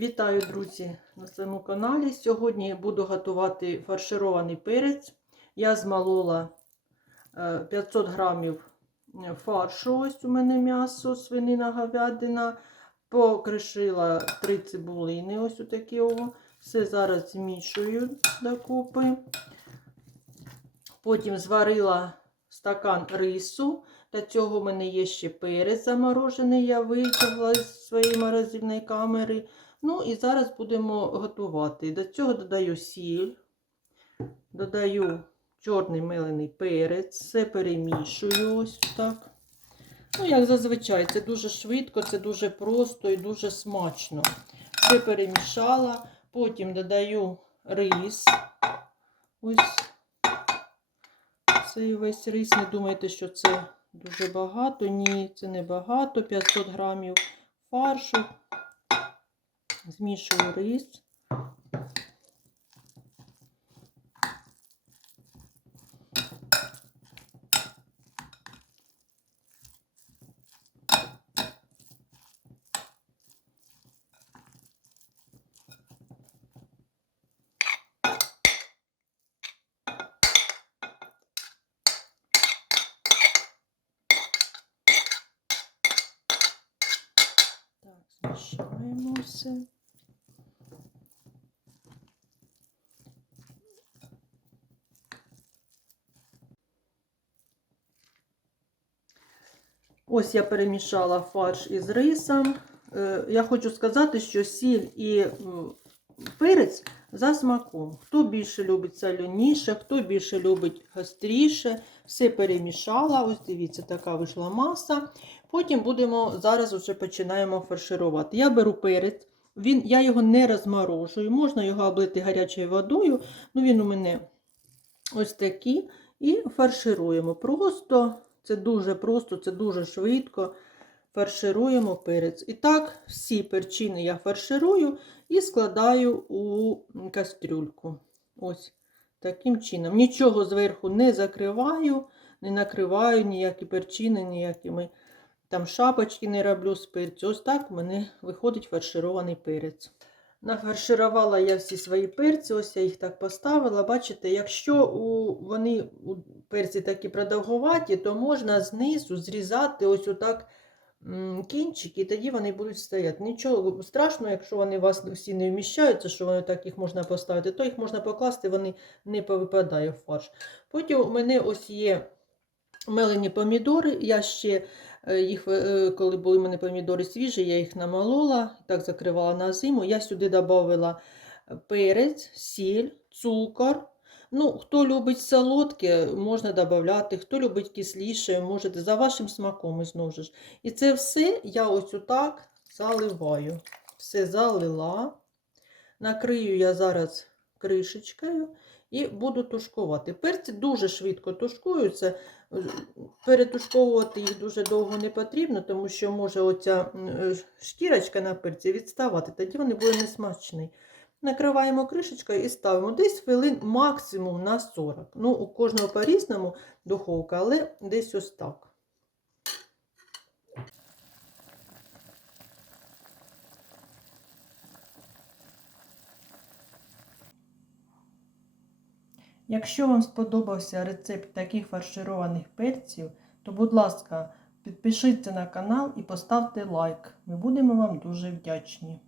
Вітаю, друзі, на своєму каналі. Сьогодні буду готувати фарширований перець. Я змолола е, 500 грамів е, фаршу. Ось у мене м'ясо, свинина, говядина. Покришила 3 цибулини. Ось такі. О. Все зараз змішую докупи. Потім зварила стакан рису. Для цього в мене є ще перець заморожений, я витягла з своєї морозильної камери. Ну і зараз будемо готувати. До цього додаю сіль, додаю чорний мелений перець, все перемішую ось так. Ну, як зазвичай, це дуже швидко, це дуже просто і дуже смачно. Все перемішала, потім додаю рис. Ось цей весь рис. Не думайте, що це дуже багато. Ні, це не багато. 500 грамів фаршу. Змішую рис. Так, змішаємо все. Ось я перемішала фарш із рисом. Е, Я хочу сказати, що сіль і перець за смаком. Хто більше любить соляніше, хто більше любить гостріше, все перемішала. Ось дивіться, така вийшла маса. Потім будемо, зараз вже починаємо фарширувати. Я беру перець, він, я його не розморожую, можна його облити гарячою водою. Ну, Він у мене ось такий. І фаршируємо. Просто, це дуже просто, це дуже швидко. Фаршируємо перець. І так, всі перчини я фарширую і складаю у кастрюльку. Ось таким чином. Нічого зверху не закриваю, не накриваю ніякі перчини, ніякими там шапочки не роблю з перцю. Ось так у мене виходить фарширований перець. Нафарширувала я всі свої перці, ось я їх так поставила. Бачите, якщо у, вони у перці такі продовгуваті, то можна знизу зрізати ось отак кінчики, і тоді вони будуть стояти. Нічого страшного, якщо вони у вас всі не вміщаються, що вони так їх можна поставити, то їх можна покласти, вони не повипадає в фарш. Потім у мене ось є мелені помідори. Я ще їх, е, коли були в мене помідори свіжі, я їх намолола, так закривала на зиму. Я сюди додавала перець, сіль, цукор. Ну, Хто любить солодке, можна додати, хто любить кисліше, можете за вашим смаком знову ж. І це все я ось отак заливаю. Все залила. Накрию я зараз кришечкою і буду тушкувати. Перці дуже швидко тушкуються. Перетушковувати їх дуже довго не потрібно, тому що може оця е, шкірочка на перці відставати, тоді вони будуть несмачні. Накриваємо кришечкою і ставимо десь хвилин максимум на 40. Ну, у кожного по-різному духовка, але десь ось так. Якщо вам сподобався рецепт таких фаршированих перців, то, будь ласка, підпишіться на канал і поставте лайк. Ми будемо вам дуже вдячні.